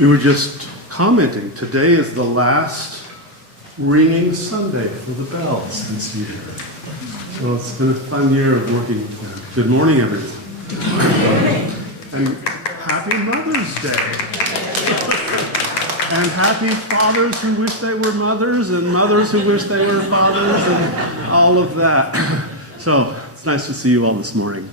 We were just commenting, today is the last ringing Sunday for the bells this year. So it's been a fun year of working with them. Good morning, everyone. And happy Mother's Day. And happy fathers who wish they were mothers, and mothers who wish they were fathers, and all of that. So it's nice to see you all this morning.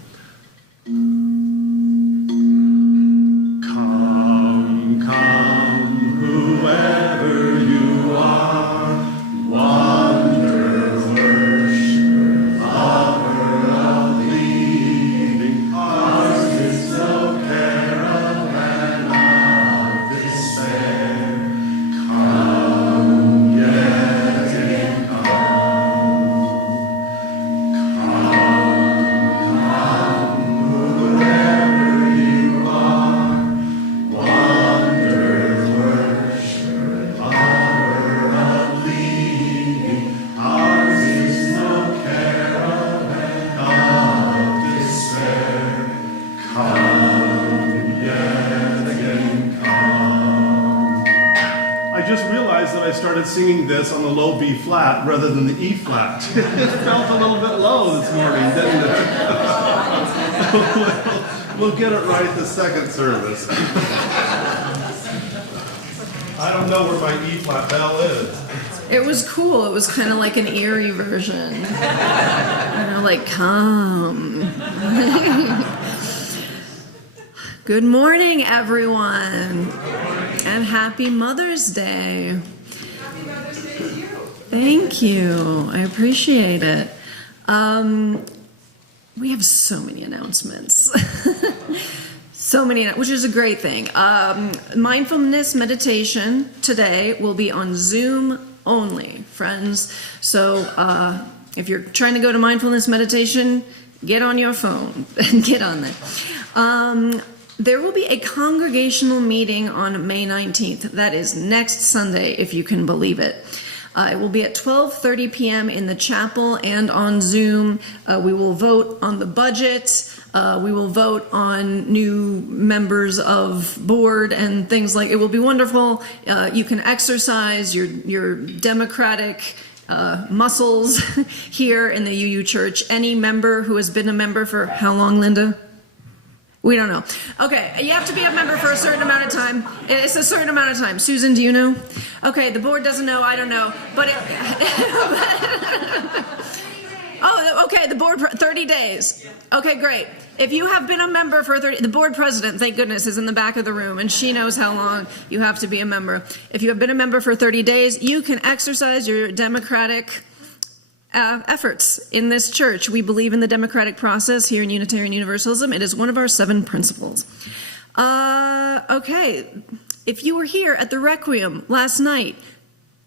Singing this on the low B flat rather than the E flat. It felt a little bit low this morning, didn't it? We'll get it right the second service. I don't know where my E flat bell is. It was cool. It was kind of like an eerie version. You know, like, come. Good morning, everyone. And happy Mother's Day. Thank you. I appreciate it. We have so many announcements. Which is a great thing. Mindfulness meditation today will be on Zoom only, friends. So if you're trying to go to mindfulness meditation, get on your phone and get on there. There will be a congregational meeting on May 19th. That is next Sunday, if you can believe it. It will be at 12:30 p.m. in the chapel and on Zoom. We will vote on the budget. We will vote on new members of board and things like. It will be wonderful. You can exercise your democratic muscles here in the UU Church. Any member who has been a member for how long, Linda? We don't know. Okay, you have to be a member for a certain amount of time. It's a certain amount of time. Susan, do you know? Okay, the board doesn't know. I don't know. But oh, okay, the board, 30 days. Okay, great. If you have been a member for 30, the board president, thank goodness, is in the back of the room, and she knows how long you have to be a member. If you have been a member for 30 days, you can exercise your democratic efforts in this church. We believe in the democratic process here in Unitarian Universalism. It is one of our 7 principles. Okay, if you were here at the Requiem last night,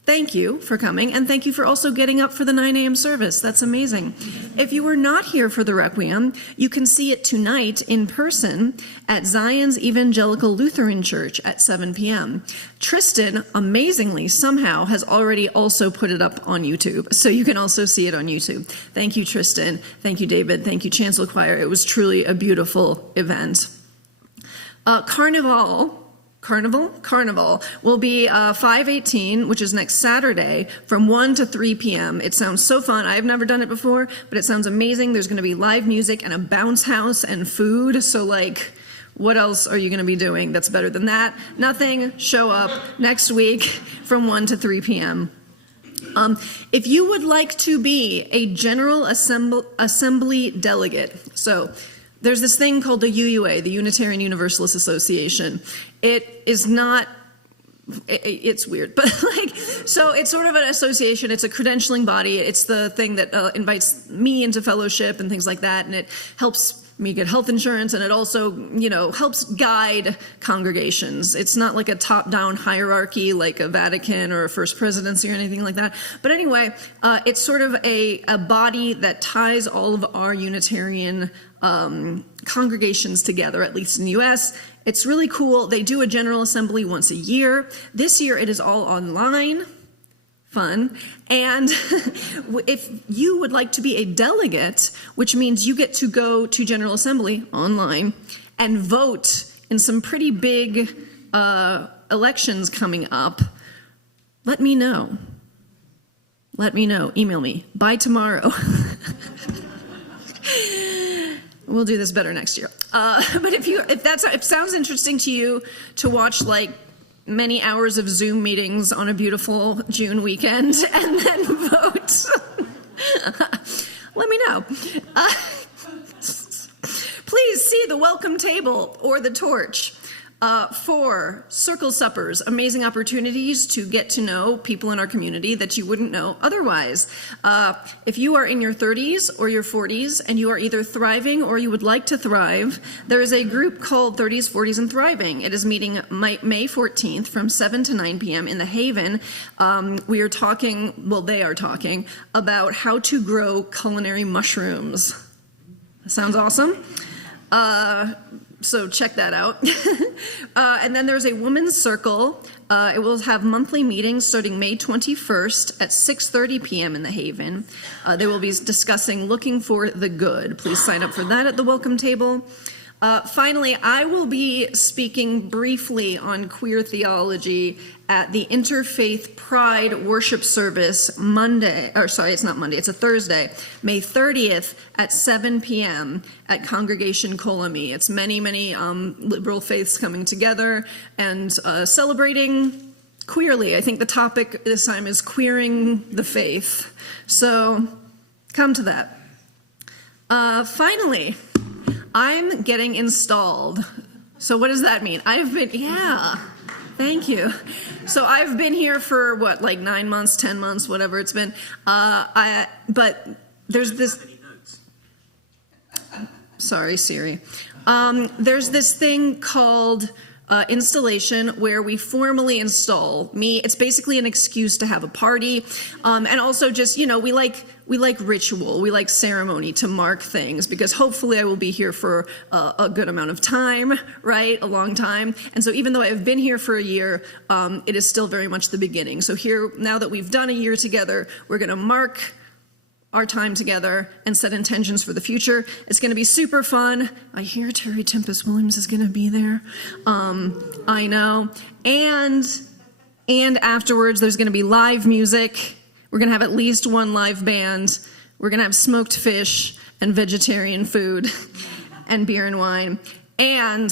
thank you for coming, and thank you for also getting up for the 9 a.m. service. That's amazing. If you were not here for the Requiem, you can see it tonight in person at Zion's Evangelical Lutheran Church at 7 p.m. Tristan, amazingly, somehow has already also put it up on YouTube, so you can also see it on YouTube. Thank you, Tristan. Thank you, David. Thank you, Chancel Choir. It was truly a beautiful event. Carnival will be 5/18, which is next Saturday, from 1 to 3 p.m. It sounds so fun. I've never done it before, but it sounds amazing. There's going to be live music and a bounce house and food. So, like, what else are you going to be doing that's better than that? Nothing. Show up next week from 1 to 3 p.m. If you would like to be a General Assembly delegate, so there's this thing called the UUA, the Unitarian Universalist Association. It is not, it's weird, but so it's sort of an association. It's a credentialing body. It's the thing that invites me into fellowship and things like that, and it helps me get health insurance, and it also, helps guide congregations. It's not like a top-down hierarchy like a Vatican or a First Presidency or anything like that. But anyway, it's sort of a body that ties all of our Unitarian congregations together, at least in the U.S. It's really cool. They do a General Assembly once a year. This year it is all online. Fun. And if you would like to be a delegate, which means you get to go to General Assembly online and vote in some pretty big elections coming up, let me know. Email me by tomorrow. We'll do this better next year. But if it sounds interesting to you to watch like many hours of Zoom meetings on a beautiful June weekend and then vote, let me know. Please see the welcome table or the torch for circle suppers, amazing opportunities to get to know people in our community that you wouldn't know otherwise. If you are in your 30s or your 40s and you are either thriving or you would like to thrive, there is a group called 30s, 40s, and Thriving. It is meeting May 14th from 7 to 9 p.m. in the Haven. They are talking about how to grow culinary mushrooms. Sounds awesome. So check that out. And then there's a women's circle. It will have monthly meetings starting May 21st at 6:30 p.m. in the Haven. They will be discussing looking for the good. Please sign up for that at the welcome table. Finally, I will be speaking briefly on queer theology at the Interfaith Pride worship service it's a Thursday, May 30th at 7 p.m. at Congregation Colamy. It's many liberal faiths coming together and celebrating queerly. I think the topic this time is queering the faith. So come to that. Finally, I'm getting installed. So what does that mean? Thank you. So I've been here for 9 months, 10 months, whatever it's been. But there's this. Sorry, Siri. There's this thing called installation where we formally install me. It's basically an excuse to have a party, and also just we like ritual, we like ceremony to mark things, because hopefully I will be here for a good amount of time, right? A long time. And so even though I've been here for a year, it is still very much the beginning. So here, now that we've done a year together, we're going to mark our time together and set intentions for the future. It's going to be super fun. I hear Terry Tempest Williams is going to be there. I know. And afterwards, there's going to be live music. We're going to have at least one live band. We're going to have smoked fish and vegetarian food and beer and wine. And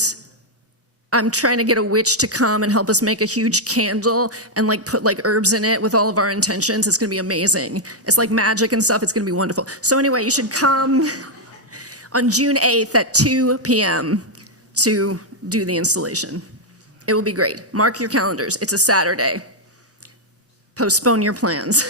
I'm trying to get a witch to come and help us make a huge candle and like put like herbs in it with all of our intentions. It's going to be amazing. It's like magic and stuff. It's going to be wonderful. So anyway, you should come on June 8th at 2 p.m. to do the installation. It will be great. Mark your calendars. It's a Saturday. Postpone your plans.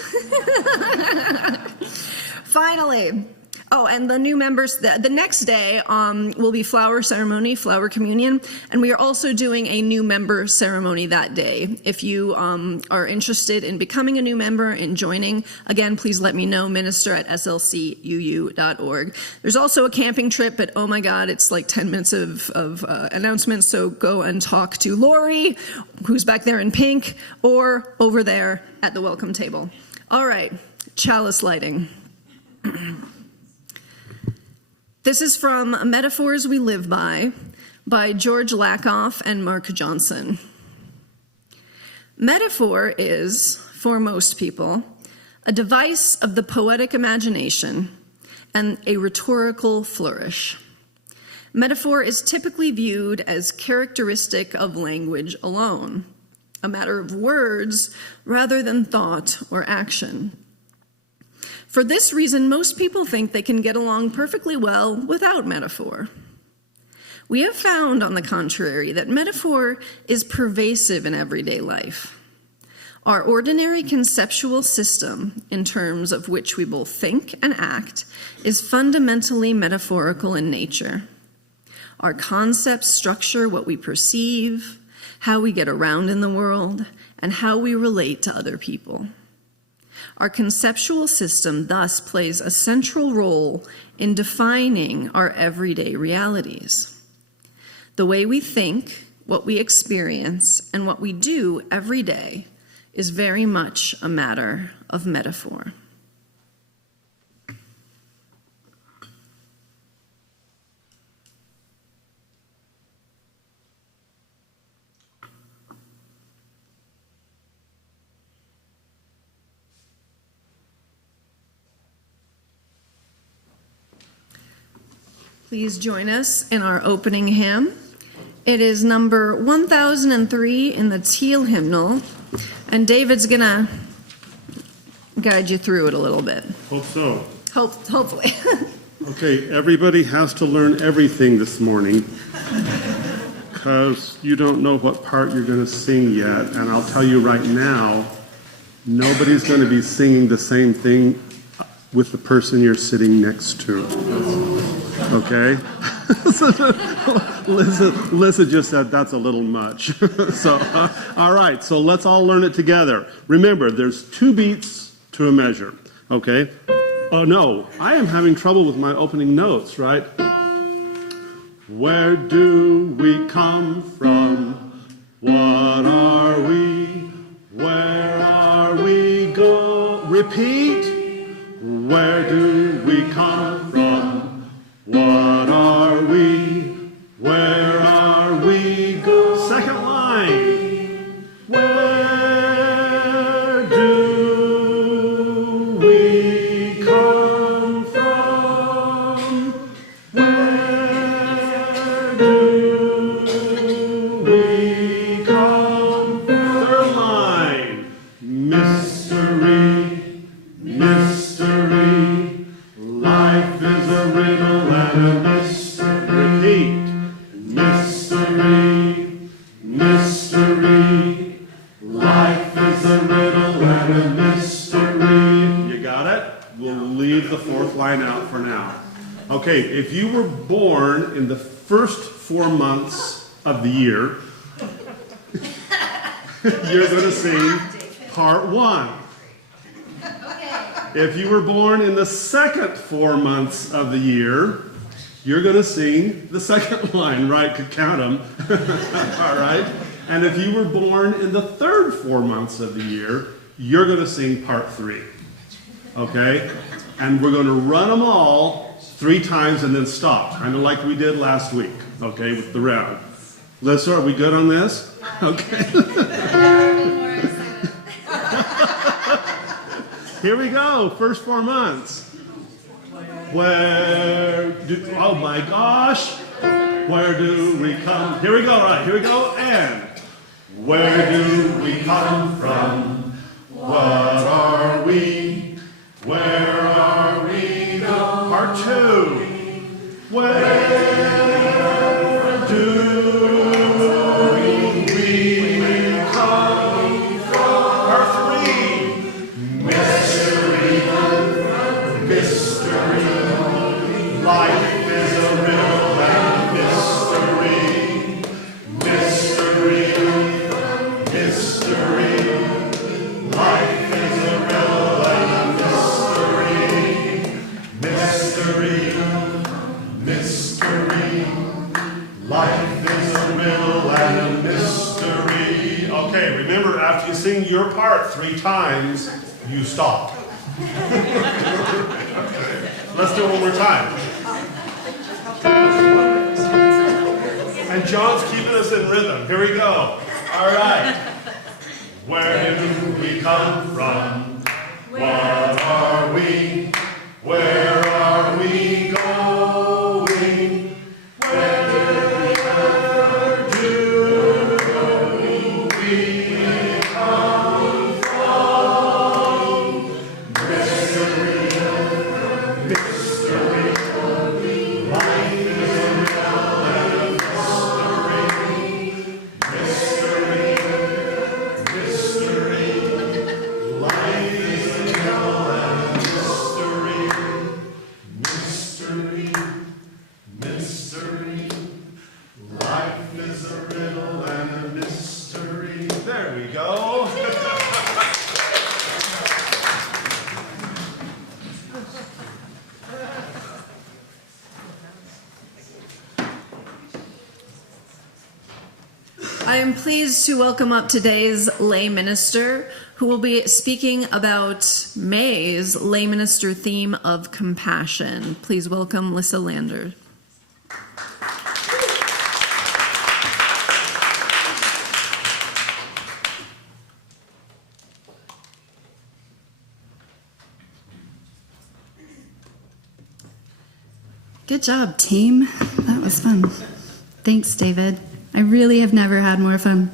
Finally. Oh, and the new members, the next day will be flower ceremony, flower communion, and we are also doing a new member ceremony that day. If you are interested in becoming a new member and joining, again, please let me know, minister@slcuu.org. There's also a camping trip, but oh my God, it's like 10 minutes of announcements, so go and talk to Lori, who's back there in pink, or over there at the welcome table. All right, chalice lighting. This is from Metaphors We Live by George Lakoff and Mark Johnson. Metaphor is, for most people, a device of the poetic imagination and a rhetorical flourish. Metaphor is typically viewed as characteristic of language alone, a matter of words rather than thought or action. For this reason, most people think they can get along perfectly well without metaphor. We have found, on the contrary, that metaphor is pervasive in everyday life. Our ordinary conceptual system, in terms of which we both think and act, is fundamentally metaphorical in nature. Our concepts structure what we perceive, how we get around in the world, and how we relate to other people. Our conceptual system thus plays a central role in defining our everyday realities. The way we think, what we experience, and what we do every day is very much a matter of metaphor. Please join us in our opening hymn. It is number 1003 in the Teal hymnal, and David's gonna guide you through it a little bit. Hope so. Hopefully. Okay, everybody has to learn everything this morning because you don't know what part you're going to sing yet, and I'll tell you right now, nobody's going to be singing the same thing with the person you're sitting next to. Okay? Lissa just said that's a little much. So, all right, so let's all learn it together. Remember, there's 2 beats to a measure, okay? Oh, no, I am having trouble with my opening notes, right? Where do we come from? What are we? Where are we going? Repeat. Where do we come from? What are we? Where are we going? Second line. Where do we come from? Where do we come from? Third line. Mystery, mystery. Life is a riddle and a mystery. Repeat. Mystery, mystery. Life is a riddle and a mystery. You got it? We'll leave the fourth line out for now. Okay, if you were born in the first 4 months of the year, you're going to sing part 1. If you were born in the second 4 months of the year, you're going to sing the second line, right? Could count them. All right? And if you were born in the third 4 months of the year, you're going to sing part 3. Okay? And we're going to run them all 3 times and then stop, kind of like we did last week, okay, with the round. Lissa, are we good on this? Okay. Here we go, first 4 months. Oh my gosh. Where do we come? Here we go, right, here we go, and where do we come from? What are we? Where are we going? Part two. Where do we come from? Part three. Mystery, mystery. Life is a riddle and mystery. Mystery, mystery. Life is a riddle and mystery. Mystery, mystery. Life is a riddle and a mystery. Okay, remember, after you sing your part 3 times, you stop. Let's do it one more time. And John's keeping us in rhythm. Here we go. All right. Where do we come from? What are we? Where are we going? Where do we come from? Mystery, mystery. Life is a riddle and a mystery. Mystery, mystery. Life is a riddle and a mystery. Mystery, mystery. Life is a riddle and a mystery. There we go. I am pleased to welcome up today's lay minister, who will be speaking about May's lay minister theme of compassion. Please welcome Lissa Lander. Good job, team. That was fun. Thanks, David. I really have never had more fun.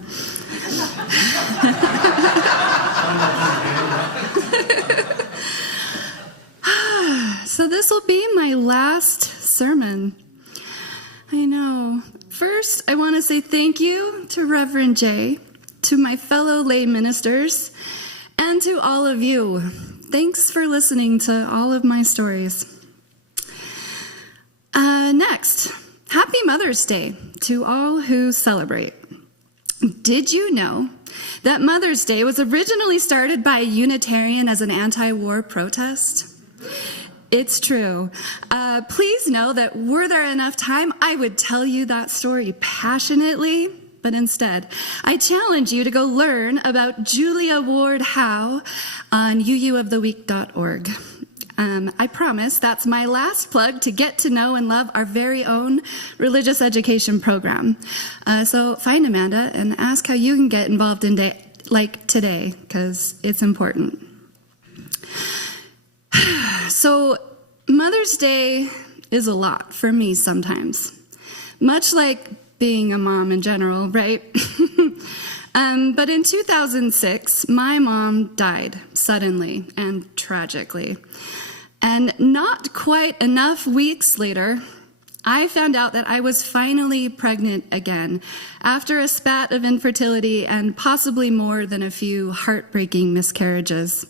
So this will be my last sermon. I know. First, I want to say thank you to Reverend J, to my fellow lay ministers, and to all of you. Thanks for listening to all of my stories. Next, Happy Mother's Day to all who celebrate. Did you know that Mother's Day was originally started by a Unitarian as an anti-war protest? It's true. Please know that were there enough time, I would tell you that story passionately, but instead, I challenge you to go learn about Julia Ward Howe on uuoftheweek.org. I promise that's my last plug to get to know and love our very own religious education program. So find Amanda and ask how you can get involved in today, because it's important. So Mother's Day is a lot for me sometimes, much like being a mom in general, right? But in 2006, my mom died suddenly and tragically. And not quite enough weeks later, I found out that I was finally pregnant again after a spat of infertility and possibly more than a few heartbreaking miscarriages.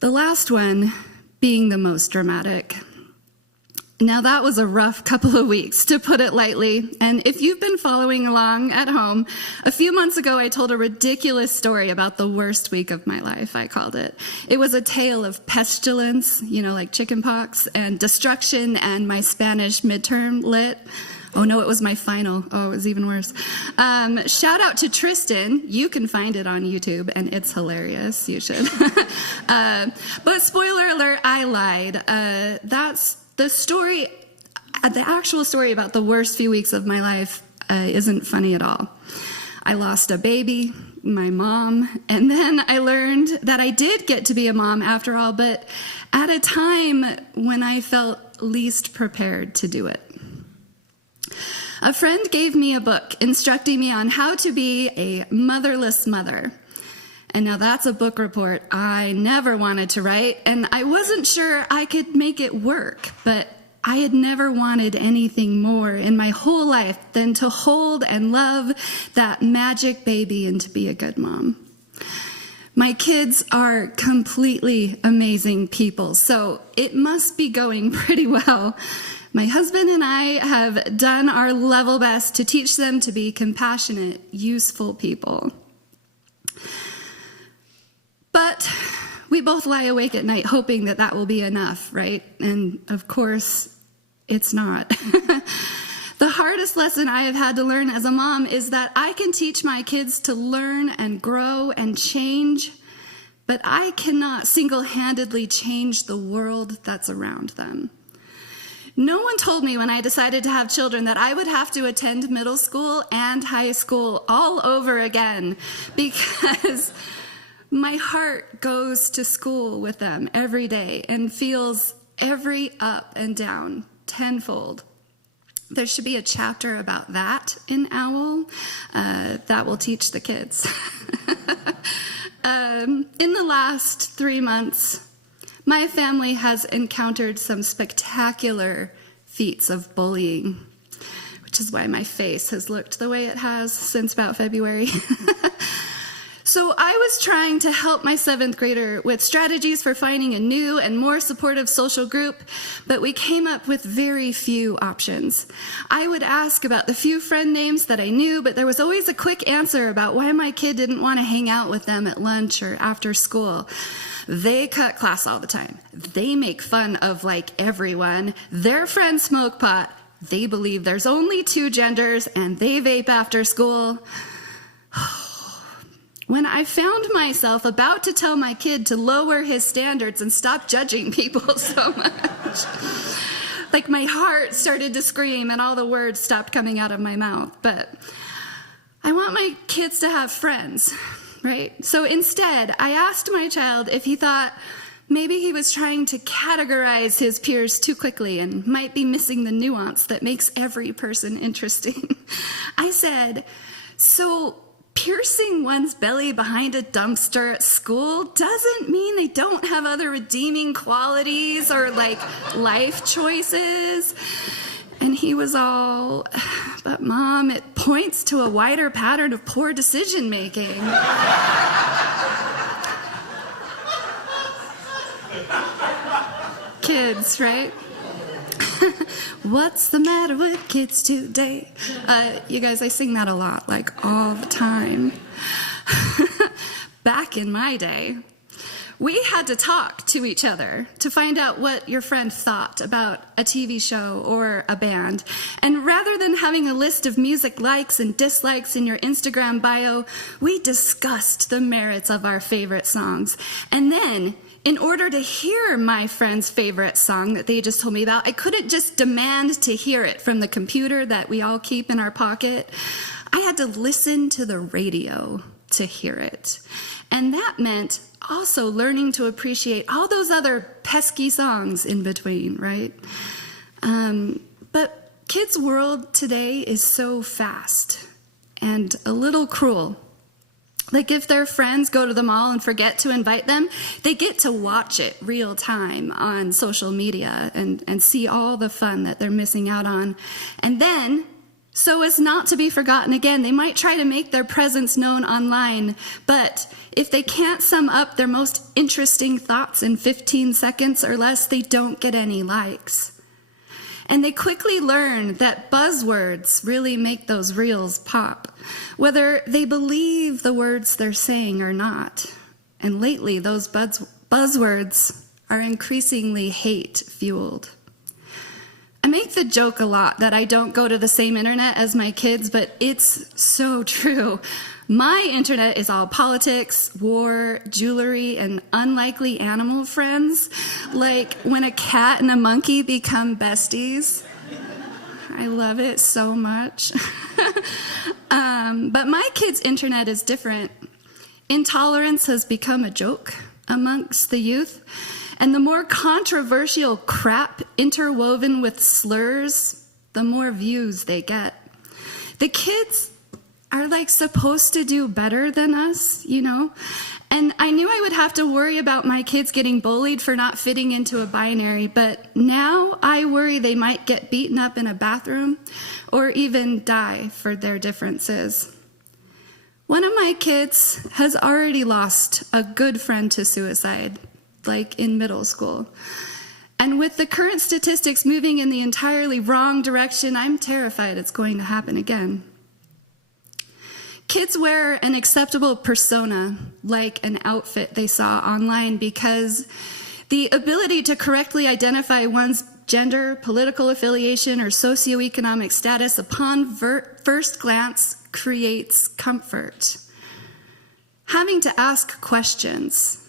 The last one being the most dramatic. Now, that was a rough couple of weeks, to put it lightly. And if you've been following along at home, a few months ago, I told a ridiculous story about the worst week of my life, I called it. It was a tale of pestilence, like chickenpox, and destruction, and my Spanish midterm lit. Oh no, it was my final. Oh, it was even worse. Shout out to Tristan. You can find it on YouTube, and it's hilarious. You should. But spoiler alert, I lied. That's the story. The actual story about the worst few weeks of my life isn't funny at all. I lost a baby, my mom, and then I learned that I did get to be a mom after all, but at a time when I felt least prepared to do it. a friend gave me a book instructing me on how to be a motherless mother. And now that's a book report I never wanted to write, and I wasn't sure I could make it work, but I had never wanted anything more in my whole life than to hold and love that magic baby and to be a good mom. My kids are completely amazing people, so it must be going pretty well. My husband and I have done our level best to teach them to be compassionate, useful people. But we both lie awake at night hoping that that will be enough, right? And of course, it's not. The hardest lesson I have had to learn as a mom is that I can teach my kids to learn and grow and change, but I cannot single-handedly change the world that's around them. No one told me when I decided to have children that I would have to attend middle school and high school all over again, because my heart goes to school with them every day and feels every up and down tenfold. There should be a chapter about that in Owl that will teach the kids. In the last 3 months, my family has encountered some spectacular feats of bullying, which is why my face has looked the way it has since about February. So I was trying to help my 7th grader with strategies for finding a new and more supportive social group, but we came up with very few options. I would ask about the few friend names that I knew, but there was always a quick answer about why my kid didn't want to hang out with them at lunch or after school. They cut class all the time. They make fun of, like, everyone. Their friends smoke pot. They believe there's only 2 genders, and they vape after school. When I found myself about to tell my kid to lower his standards and stop judging people so much, like, my heart started to scream and all the words stopped coming out of my mouth. But I want my kids to have friends, right? So instead, I asked my child if he thought maybe he was trying to categorize his peers too quickly and might be missing the nuance that makes every person interesting. I said, so piercing one's belly behind a dumpster at school doesn't mean they don't have other redeeming qualities or, like, life choices. And he was all, but Mom, it points to a wider pattern of poor decision making. Kids, right? What's the matter with kids today? You guys, I sing that a lot, like, all the time. Back in my day, we had to talk to each other to find out what your friend thought about a TV show or a band. And rather than having a list of music likes and dislikes in your Instagram bio, we discussed the merits of our favorite songs. And then, in order to hear my friend's favorite song that they just told me about, I couldn't just demand to hear it from the computer that we all keep in our pocket. I had to listen to the radio to hear it. And that meant also learning to appreciate all those other pesky songs in between, right? But kids' world today is so fast and a little cruel. Like, if their friends go to the mall and forget to invite them, they get to watch it real time on social media and see all the fun that they're missing out on. And then, so as not to be forgotten again, they might try to make their presence known online, but if they can't sum up their most interesting thoughts in 15 seconds or less, they don't get any likes. And they quickly learn that buzzwords really make those reels pop, whether they believe the words they're saying or not. And lately, those buzzwords are increasingly hate-fueled. I make the joke a lot that I don't go to the same internet as my kids, but it's so true. My internet is all politics, war, jewelry, and unlikely animal friends, like when a cat and a monkey become besties. I love it so much. But my kids' internet is different. Intolerance has become a joke amongst the youth, and the more controversial crap interwoven with slurs, the more views they get. The kids are like supposed to do better than us, you know? And I knew I would have to worry about my kids getting bullied for not fitting into a binary, but now I worry they might get beaten up in a bathroom or even die for their differences. One of my kids has already lost a good friend to suicide, like in middle school. And with the current statistics moving in the entirely wrong direction, I'm terrified it's going to happen again. Kids wear an acceptable persona, like an outfit they saw online, because the ability to correctly identify one's gender, political affiliation, or socioeconomic status upon first glance creates comfort. Having to ask questions,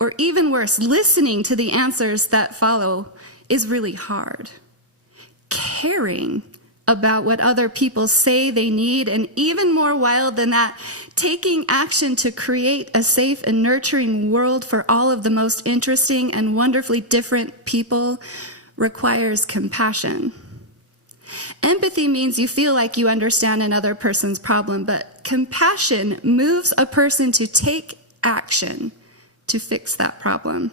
or even worse, listening to the answers that follow, is really hard. Caring about what other people say they need, and even more wild than that, taking action to create a safe and nurturing world for all of the most interesting and wonderfully different people requires compassion. Empathy means you feel like you understand another person's problem, but compassion moves a person to take action to fix that problem.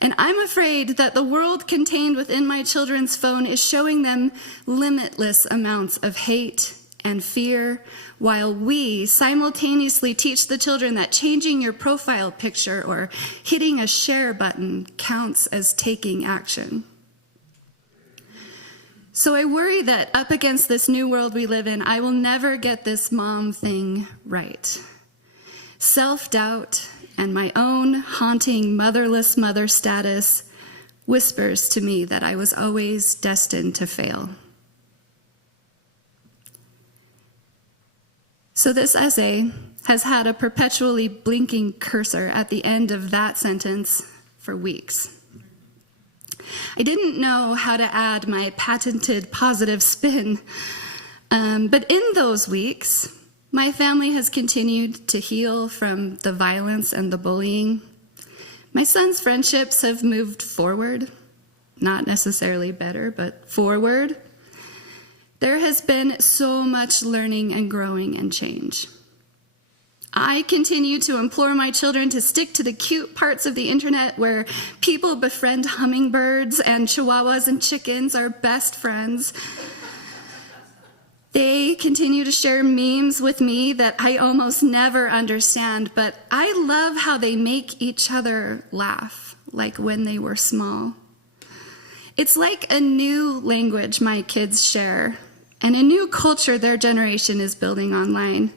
And I'm afraid that the world contained within my children's phone is showing them limitless amounts of hate and fear, while we simultaneously teach the children that changing your profile picture or hitting a share button counts as taking action. So I worry that up against this new world we live in, I will never get this mom thing right. Self-doubt and my own haunting motherless mother status whispers to me that I was always destined to fail. So this essay has had a perpetually blinking cursor at the end of that sentence for weeks. I didn't know how to add my patented positive spin, but in those weeks, my family has continued to heal from the violence and the bullying. My son's friendships have moved forward, not necessarily better, but forward. There has been so much learning and growing and change. I continue to implore my children to stick to the cute parts of the internet where people befriend hummingbirds and chihuahuas and chickens are best friends. They continue to share memes with me that I almost never understand, but I love how they make each other laugh, like when they were small. It's like a new language my kids share, and a new culture their generation is building online.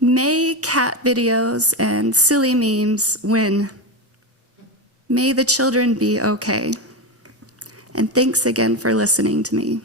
May cat videos and silly memes win. May the children be okay. And thanks again for listening to me.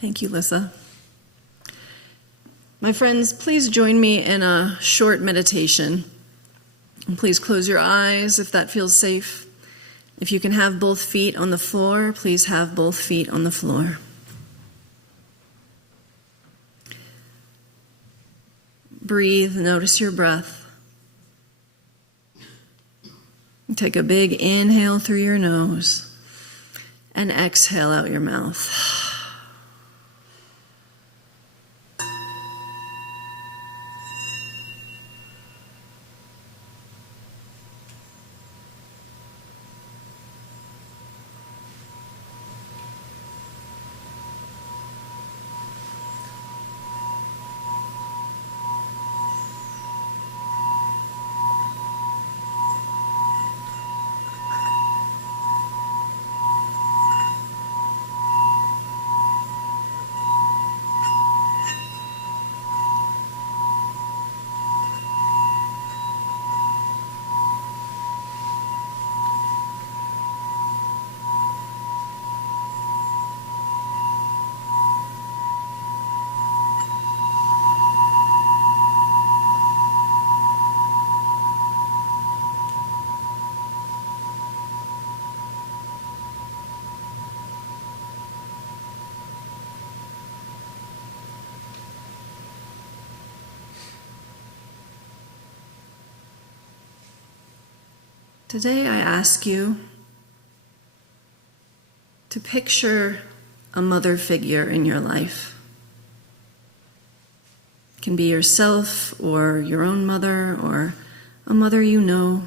Thank you, Lissa. My friends, please join me in a short meditation. And please close your eyes if that feels safe. If you can have both feet on the floor, please have both feet on the floor. Breathe, notice your breath. Take a big inhale through your nose and exhale out your mouth. Today I ask you to picture a mother figure in your life. It can be yourself or your own mother or a mother you know.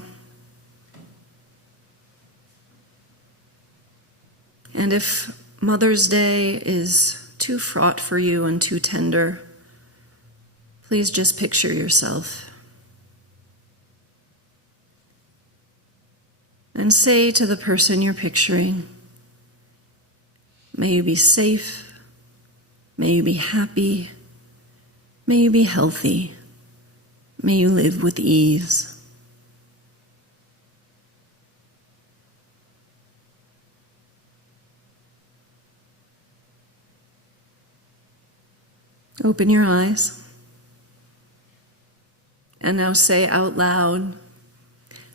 And if Mother's Day is too fraught for you and too tender, please just picture yourself. And say to the person you're picturing, may you be safe, may you be happy, may you be healthy, may you live with ease. Open your eyes. And now say out loud,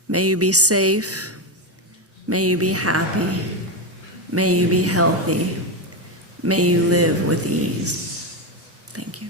may you be safe, may you be happy, may you be healthy, may you live with ease. Thank you.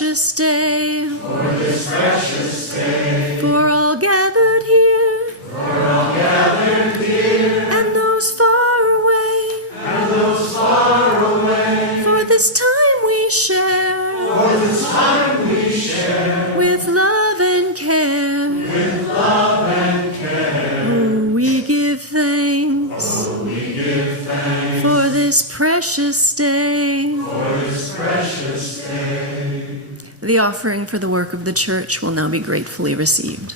precious day, for all gathered here, and those far away, for this time we share, with love and care, Oh, we give thanks, for this precious day. The offering for the work of the church will now be gratefully received.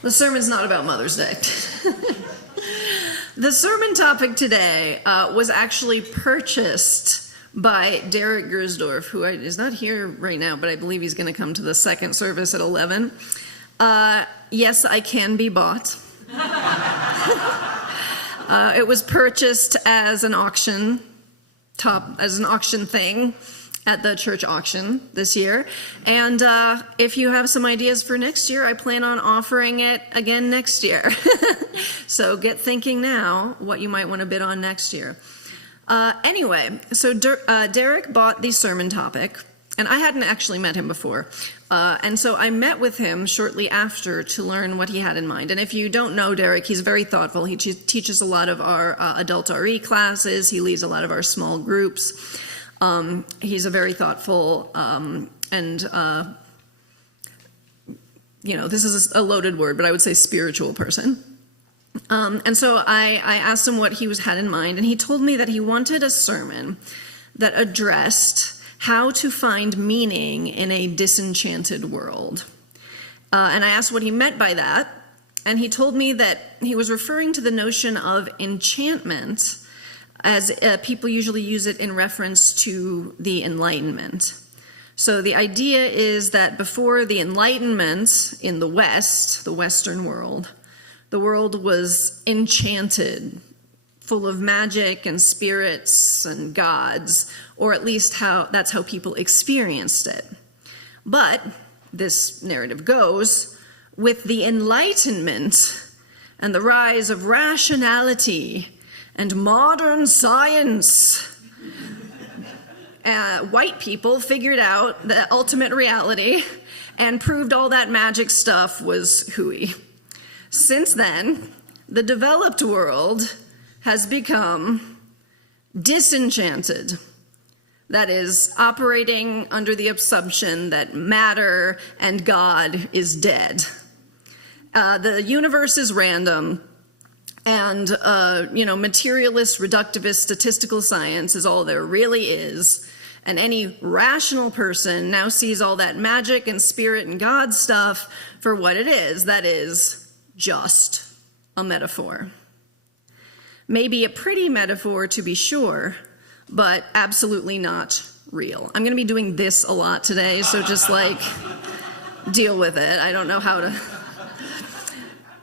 The sermon's not about Mother's Day. The sermon topic today was actually purchased by Derek Gersdorf, who is not here right now, but I believe he's going to come to the second service at 11. Yes, I can be bought. It was purchased as an auction thing at the church auction this year. And if you have some ideas for next year, I plan on offering it again next year. So get thinking now what you might want to bid on next year. Anyway, so Derek bought the sermon topic, and I hadn't actually met him before. And so I met with him shortly after to learn what he had in mind. And if you don't know Derek, he's very thoughtful. He teaches a lot of our adult RE classes. He leads a lot of our small groups. He's a very thoughtful and this is a loaded word, but I would say spiritual person. And so I asked him what he had in mind, and he told me that he wanted a sermon that addressed how to find meaning in a disenchanted world. And I asked what he meant by that, and he told me that he was referring to the notion of enchantment as people usually use it in reference to the Enlightenment. So the idea is that before the Enlightenment in the West, the Western world, the world was enchanted, full of magic and spirits and gods, or at least that's how people experienced it. But, this narrative goes, with the Enlightenment and the rise of rationality and modern science, white people figured out the ultimate reality and proved all that magic stuff was hooey. Since then, the developed world has become disenchanted. That is, operating under the assumption that matter and God is dead. The universe is random, and materialist, reductivist, statistical science is all there really is. And any rational person now sees all that magic and spirit and God stuff for what it is. That is just a metaphor. Maybe a pretty metaphor to be sure, but absolutely not real. I'm going to be doing this a lot today, so just deal with it. I don't know how to.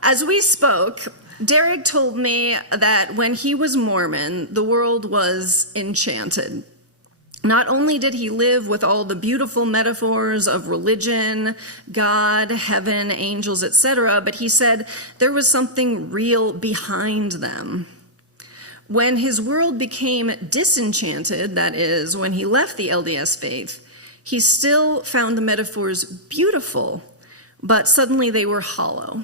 As we spoke, Derek told me that when he was Mormon, the world was enchanted. Not only did he live with all the beautiful metaphors of religion, God, heaven, angels, etc., but he said there was something real behind them. When his world became disenchanted, that is, when he left the LDS faith, he still found the metaphors beautiful, but suddenly they were hollow.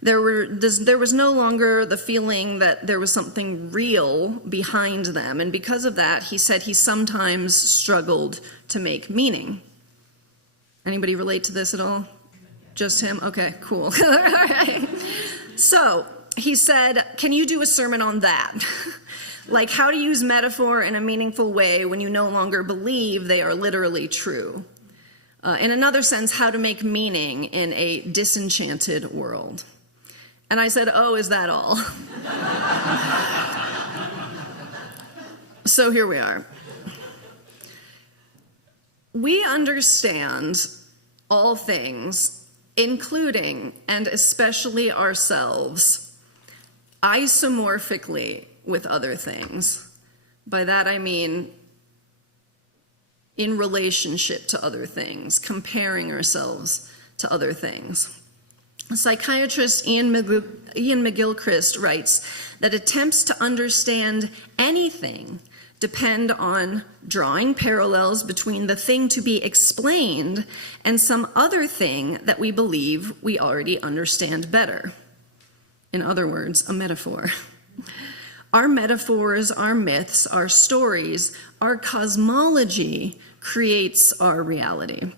There was no longer the feeling that there was something real behind them, and because of that, he said he sometimes struggled to make meaning. Anybody relate to this at all? Just him? Okay, cool. All right. So he said, can you do a sermon on that? Like how to use metaphor in a meaningful way when you no longer believe they are literally true. In another sense, how to make meaning in a disenchanted world. And I said, oh, is that all? So here we are. We understand all things, including and especially ourselves, isomorphically with other things. By that I mean in relationship to other things, comparing ourselves to other things. Psychiatrist Ian McGilchrist writes that attempts to understand anything depend on drawing parallels between the thing to be explained and some other thing that we believe we already understand better. In other words, a metaphor. Our metaphors, our myths, our stories, our cosmology creates our reality.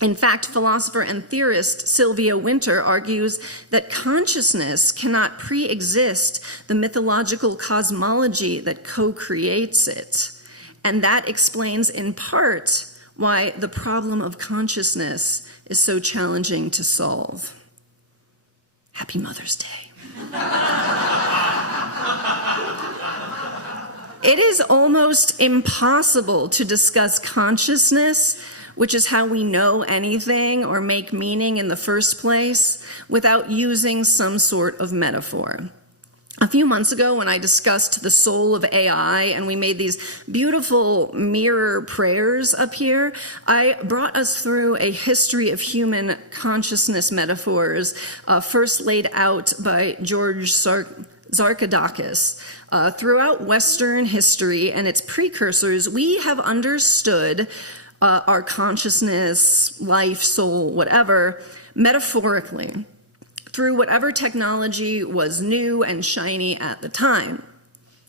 In fact, philosopher and theorist Sylvia Winter argues that consciousness cannot pre-exist the mythological cosmology that co-creates it. And that explains in part why the problem of consciousness is so challenging to solve. Happy Mother's Day. It is almost impossible to discuss consciousness, which is how we know anything or make meaning in the first place, without using some sort of metaphor. A few months ago, when I discussed the soul of AI and we made these beautiful mirror prayers up here, I brought us through a history of human consciousness metaphors, first laid out by George Zarkadakis. Throughout Western history and its precursors, we have understood our consciousness, life, soul, whatever, metaphorically, through whatever technology was new and shiny at the time.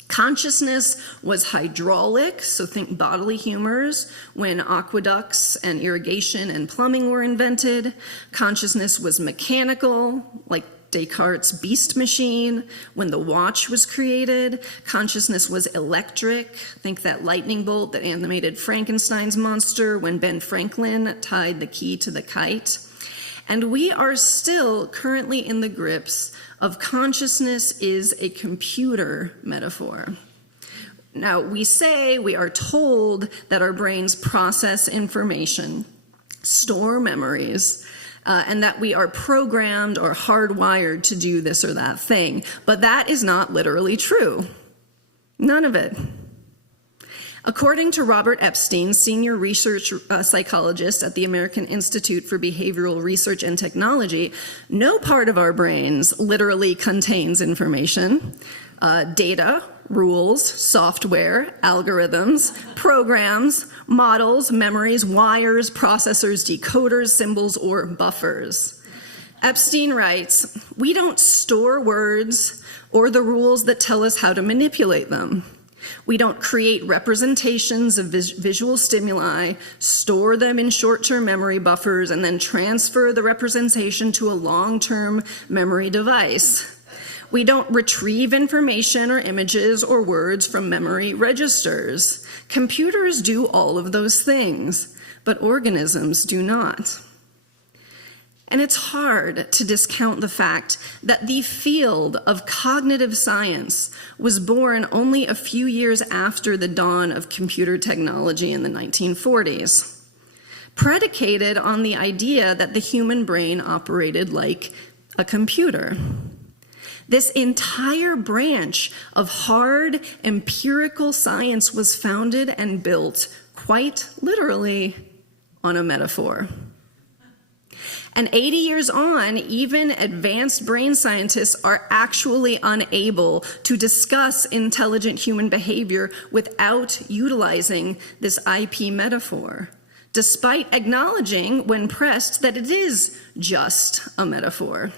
Consciousness was hydraulic, so think bodily humors, when aqueducts and irrigation and plumbing were invented. Consciousness was mechanical, like Descartes' beast machine, when the watch was created. Consciousness was electric. Think that lightning bolt that animated Frankenstein's monster when Ben Franklin tied the key to the kite. And we are still currently in the grips of consciousness is a computer metaphor. Now, we are told that our brains process information, store memories, and that we are programmed or hardwired to do this or that thing. But that is not literally true. None of it. According to Robert Epstein, senior research psychologist at the American Institute for Behavioral Research and Technology, no part of our brains literally contains information. Data, rules, software, algorithms, programs, models, memories, wires, processors, decoders, symbols, or buffers. Epstein writes, we don't store words or the rules that tell us how to manipulate them. We don't create representations of visual stimuli, store them in short-term memory buffers, and then transfer the representation to a long-term memory device. We don't retrieve information or images or words from memory registers. Computers do all of those things, but organisms do not. And it's hard to discount the fact that the field of cognitive science was born only a few years after the dawn of computer technology in the 1940s, predicated on the idea that the human brain operated like a computer. This entire branch of hard empirical science was founded and built, quite literally, on a metaphor. And 80 years on, even advanced brain scientists are actually unable to discuss intelligent human behavior without utilizing this IP metaphor, despite acknowledging, when pressed, that it is just a metaphor.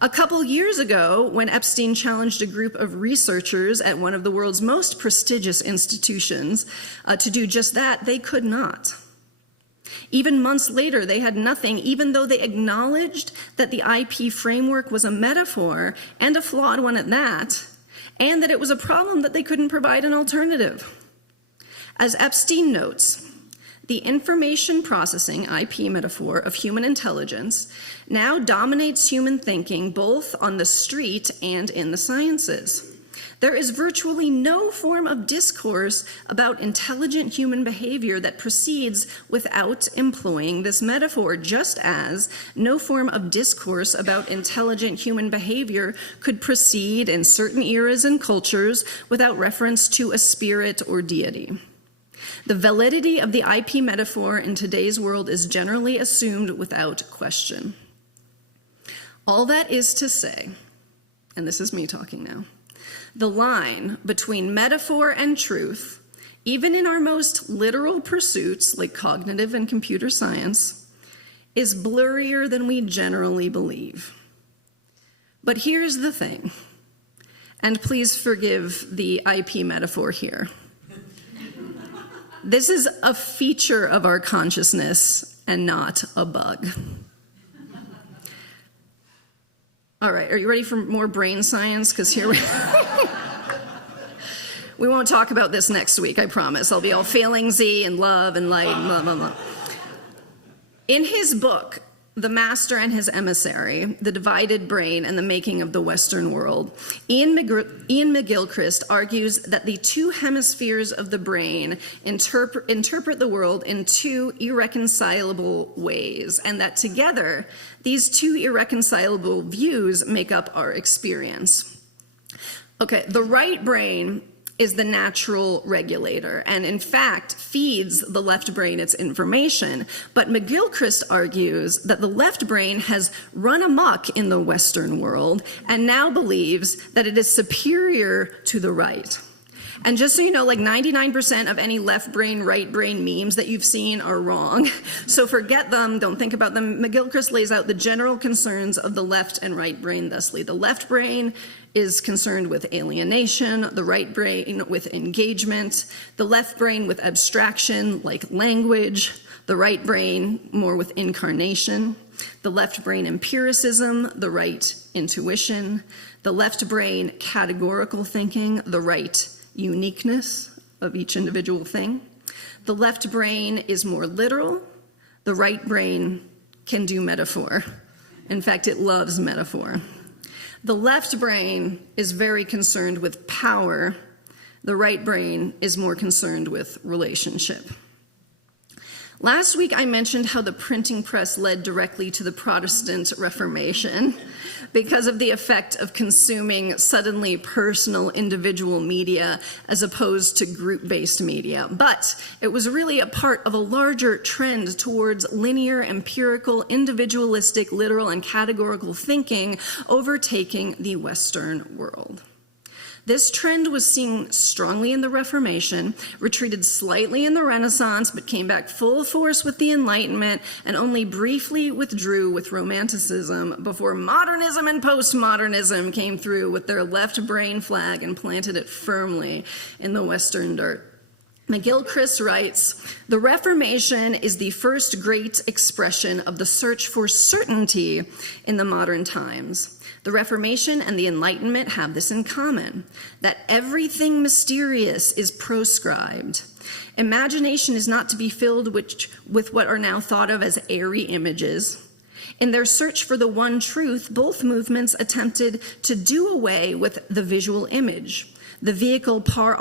A couple years ago, when Epstein challenged a group of researchers at one of the world's most prestigious institutions to do just that, they could not. Even months later, they had nothing, even though they acknowledged that the IP framework was a metaphor, and a flawed one at that, and that it was a problem that they couldn't provide an alternative. As Epstein notes, the information processing IP metaphor of human intelligence now dominates human thinking both on the street and in the sciences. There is virtually no form of discourse about intelligent human behavior that proceeds without employing this metaphor, just as no form of discourse about intelligent human behavior could proceed in certain eras and cultures without reference to a spirit or deity. The validity of the IP metaphor in today's world is generally assumed without question. All that is to say, and this is me talking now, the line between metaphor and truth, even in our most literal pursuits like cognitive and computer science, is blurrier than we generally believe. But here's the thing, and please forgive the IP metaphor here. This is a feature of our consciousness and not a bug. All right, are you ready for more brain science? Because here we won't talk about this next week, I promise. I'll be all feelingsy and love and light, blah, blah, blah. In his book, The Master and His Emissary, The Divided Brain and the Making of the Western World, Ian McGilchrist argues that the two hemispheres of the brain interpret the world in two irreconcilable ways, and that together, these two irreconcilable views make up our experience. Okay, the right brain is the natural regulator and in fact feeds the left brain its information. But McGilchrist argues that the left brain has run amok in the Western world and now believes that it is superior to the right. And just so you know, like 99% of any left brain, right brain memes that you've seen are wrong. So forget them, don't think about them. McGilchrist lays out the general concerns of the left and right brain thusly. The left brain is concerned with alienation, the right brain with engagement, the left brain with abstraction like language, the right brain more with incarnation, the left brain empiricism, the right intuition, the left brain categorical thinking, the right uniqueness of each individual thing. The left brain is more literal. The right brain can do metaphor. In fact, it loves metaphor. The left brain is very concerned with power. The right brain is more concerned with relationship. Last week, I mentioned how the printing press led directly to the Protestant Reformation because of the effect of consuming suddenly personal individual media as opposed to group-based media. But it was really a part of a larger trend towards linear, empirical, individualistic, literal, and categorical thinking overtaking the Western world. This trend was seen strongly in the Reformation, retreated slightly in the Renaissance, but came back full force with the Enlightenment, and only briefly withdrew with Romanticism before modernism and postmodernism came through with their left brain flag and planted it firmly in the Western dirt. McGilchrist writes, "The Reformation is the first great expression of the search for certainty in the modern times. The Reformation and the Enlightenment have this in common, that everything mysterious is proscribed. Imagination is not to be filled with what are now thought of as airy images. In their search for the one truth, both movements attempted to do away with the visual image, the vehicle par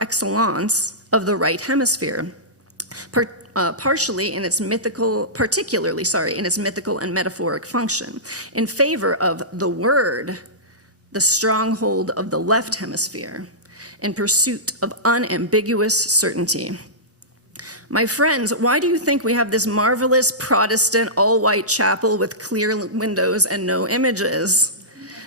excellence of the right hemisphere, particularly in its mythical and metaphoric function, in favor of the word, the stronghold of the left hemisphere, in pursuit of unambiguous certainty. My friends, why do you think we have this marvelous Protestant all-white chapel with clear windows and no images?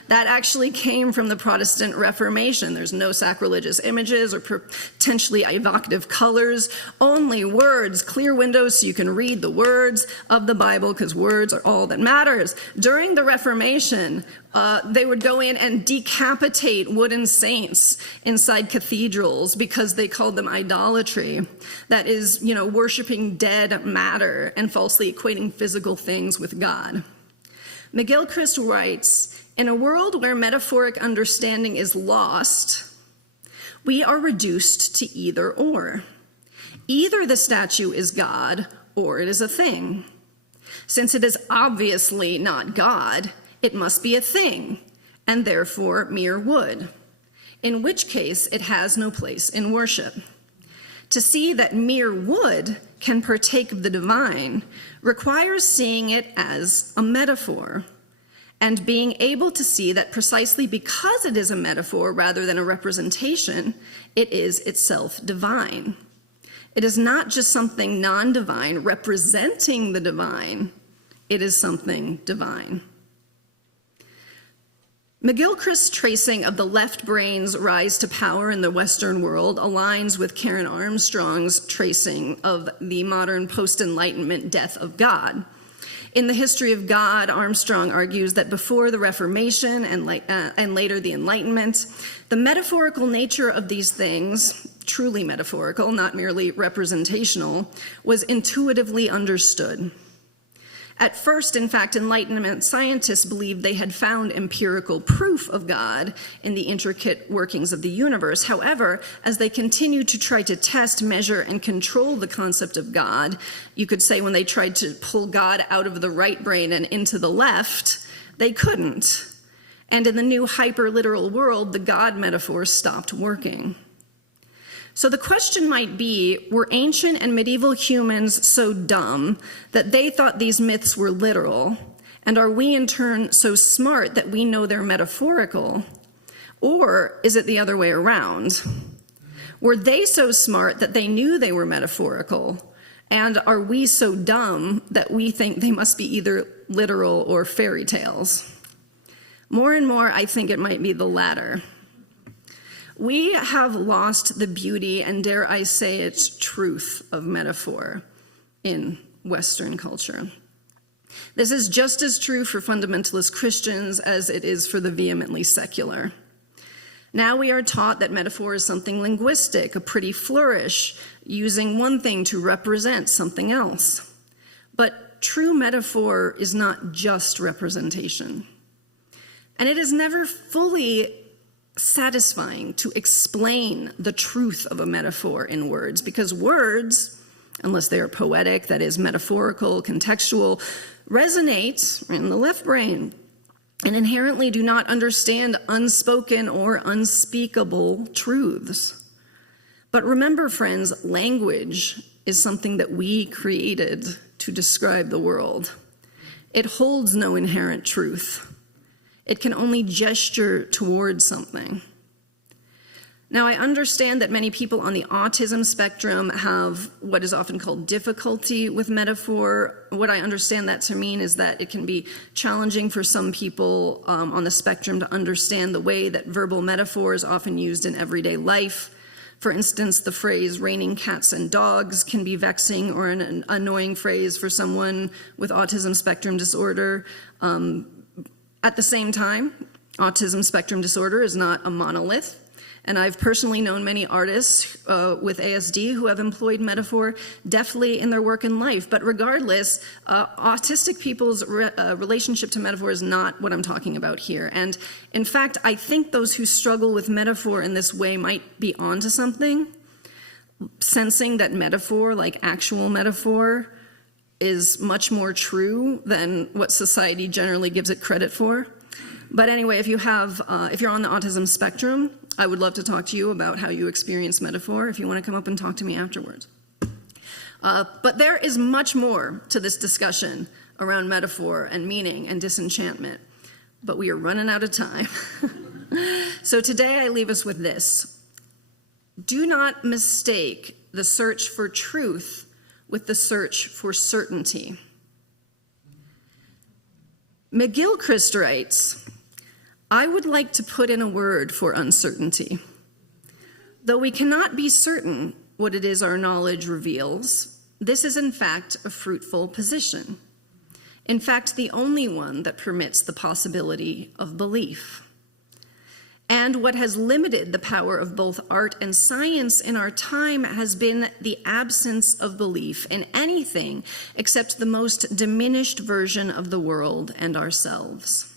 That actually came from the Protestant Reformation. There's no sacrilegious images or potentially evocative colors, only words, clear windows so you can read the words of the Bible, because words are all that matters. During the Reformation, they would go in and decapitate wooden saints inside cathedrals because they called them idolatry. That is, worshiping dead matter and falsely equating physical things with God. McGilchrist writes, in a world where metaphoric understanding is lost, we are reduced to either or. Either the statue is God or it is a thing. Since it is obviously not God, it must be a thing, and therefore mere wood, in which case it has no place in worship. To see that mere wood can partake of the divine requires seeing it as a metaphor, and being able to see that precisely because it is a metaphor rather than a representation, it is itself divine. It is not just something non-divine representing the divine, it is something divine. McGilchrist's tracing of the left brain's rise to power in the Western world aligns with Karen Armstrong's tracing of the modern post-Enlightenment death of God. In The History of God, Armstrong argues that before the Reformation and later the Enlightenment, the metaphorical nature of these things, truly metaphorical, not merely representational, was intuitively understood. At first, in fact, Enlightenment scientists believed they had found empirical proof of God in the intricate workings of the universe. However, as they continued to try to test, measure, and control the concept of God, you could say when they tried to pull God out of the right brain and into the left, they couldn't. And in the new hyper-literal world, the God metaphor stopped working. So the question might be, were ancient and medieval humans so dumb that they thought these myths were literal? And are we in turn so smart that we know they're metaphorical? Or is it the other way around? Were they so smart that they knew they were metaphorical? And are we so dumb that we think they must be either literal or fairy tales? More and more, I think it might be the latter. We have lost the beauty and, dare I say it, truth of metaphor in Western culture. This is just as true for fundamentalist Christians as it is for the vehemently secular. Now we are taught that metaphor is something linguistic, a pretty flourish, using one thing to represent something else. But true metaphor is not just representation. And it is never fully satisfying to explain the truth of a metaphor in words, because words, unless they are poetic, that is metaphorical, contextual, resonate in the left brain and inherently do not understand unspoken or unspeakable truths. But remember, friends, language is something that we created to describe the world. It holds no inherent truth. It can only gesture towards something. Now, I understand that many people on the autism spectrum have what is often called difficulty with metaphor. What I understand that to mean is that it can be challenging for some people on the spectrum to understand the way that verbal metaphor is often used in everyday life. For instance, the phrase raining cats and dogs can be vexing or an annoying phrase for someone with autism spectrum disorder. At the same time, autism spectrum disorder is not a monolith, and I've personally known many artists with ASD who have employed metaphor deftly in their work and life. But regardless, autistic people's relationship to metaphor is not what I'm talking about here. And in fact, I think those who struggle with metaphor in this way might be onto something, sensing that metaphor, like actual metaphor, is much more true than what society generally gives it credit for. But anyway, if you're on the autism spectrum, I would love to talk to you about how you experience metaphor if you want to come up and talk to me afterwards. But there is much more to this discussion around metaphor and meaning and disenchantment, but we are running out of time. So today I leave us with this. Do not mistake the search for truth with the search for certainty. McGilchrist writes, I would like to put in a word for uncertainty. Though we cannot be certain what it is our knowledge reveals, this is in fact a fruitful position. In fact, the only one that permits the possibility of belief. And what has limited the power of both art and science in our time has been the absence of belief in anything except the most diminished version of the world and ourselves.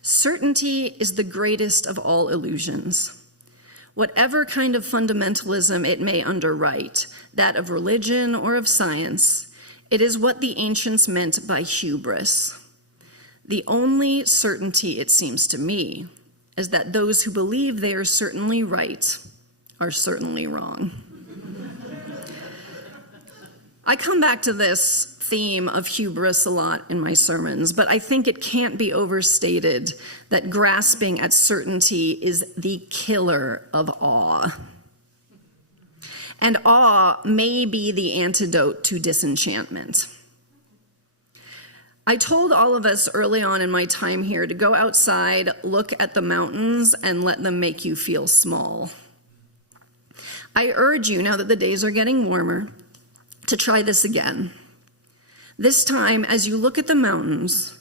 Certainty is the greatest of all illusions. Whatever kind of fundamentalism it may underwrite, that of religion or of science, it is what the ancients meant by hubris. The only certainty, it seems to me, is that those who believe they are certainly right are certainly wrong. I come back to this theme of hubris a lot in my sermons, but I think it can't be overstated that grasping at certainty is the killer of awe. And awe may be the antidote to disenchantment. I told all of us early on in my time here to go outside, look at the mountains, and let them make you feel small. I urge you, now that the days are getting warmer, to try this again. This time, as you look at the mountains,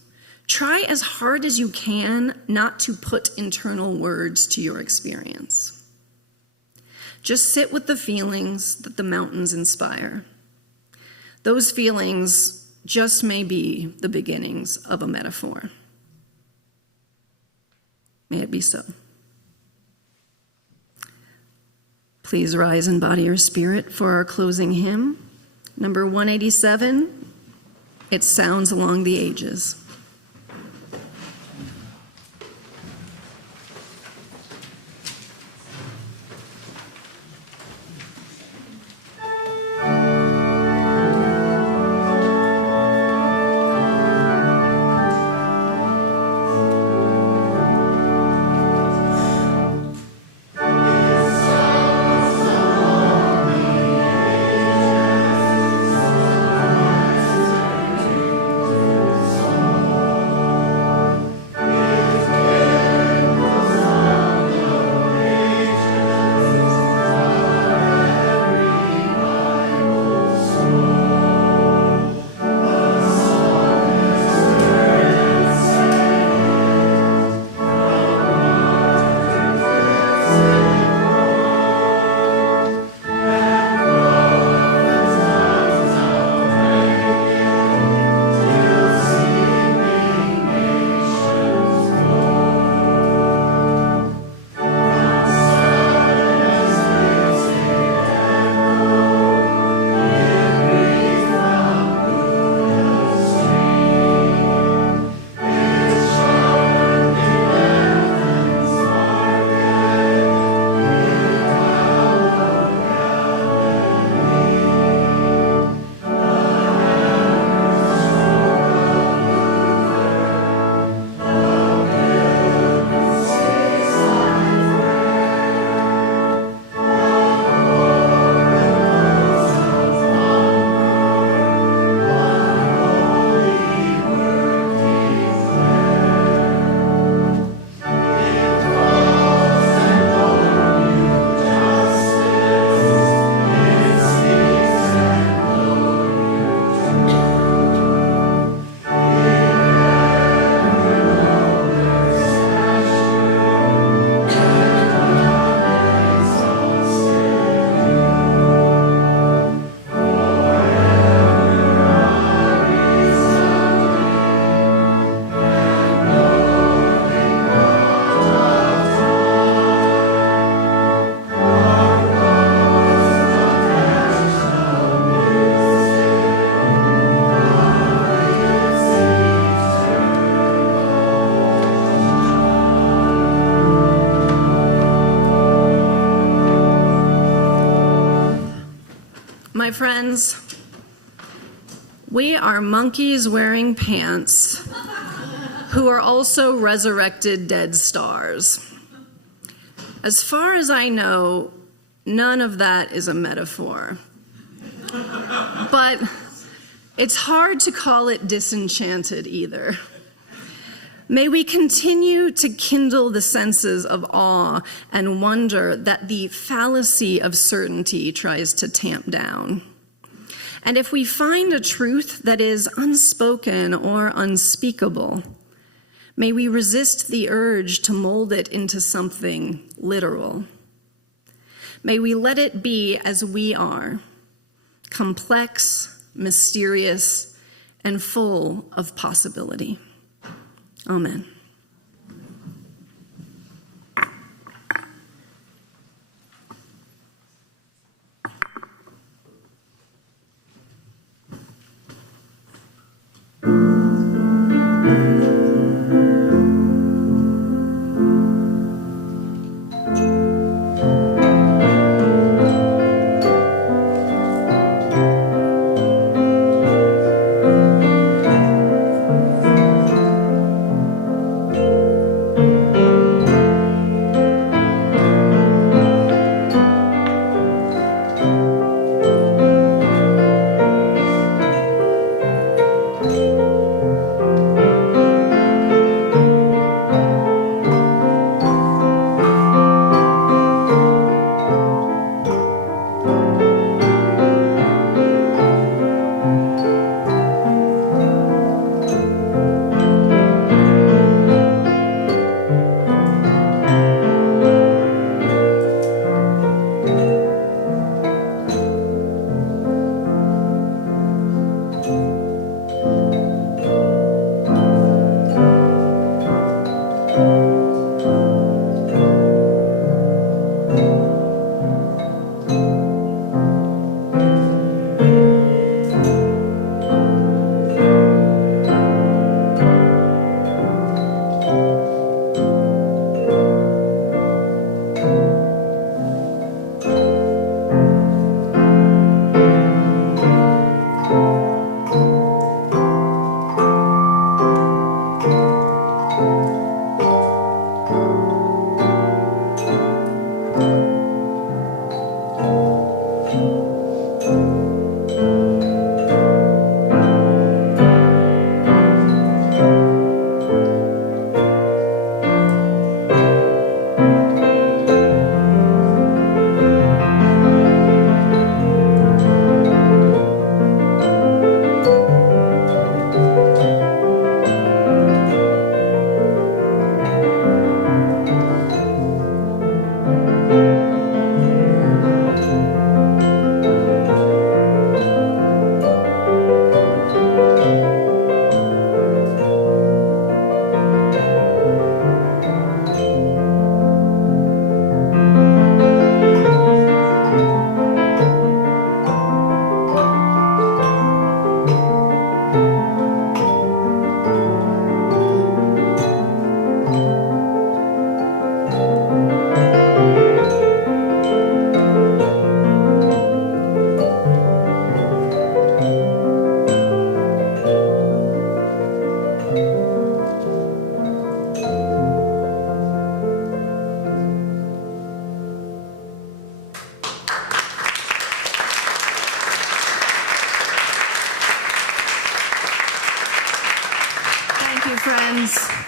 try as hard as you can not to put internal words to your experience. Just sit with the feelings that the mountains inspire. Those feelings just may be the beginnings of a metaphor. May it be so. Please rise in body or spirit for our closing hymn, number 187, It Sounds Along the Ages. My friends, we are monkeys wearing pants who are also resurrected dead stars. As far as I know, none of that is a metaphor. But it's hard to call it disenchanted either. May we continue to kindle the senses of awe and wonder that the fallacy of certainty tries to tamp down. And if we find a truth that is unspoken or unspeakable, may we resist the urge to mold it into something literal. May we let it be as we are, complex, mysterious, and full of possibility. Amen.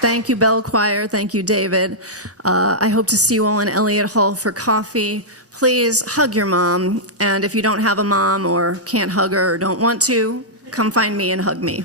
Thank you, Bell Choir. Thank you, David. I hope to see you all in Elliott Hall for coffee. Please hug your mom. And if you don't have a mom or can't hug her or don't want to, come find me and hug me.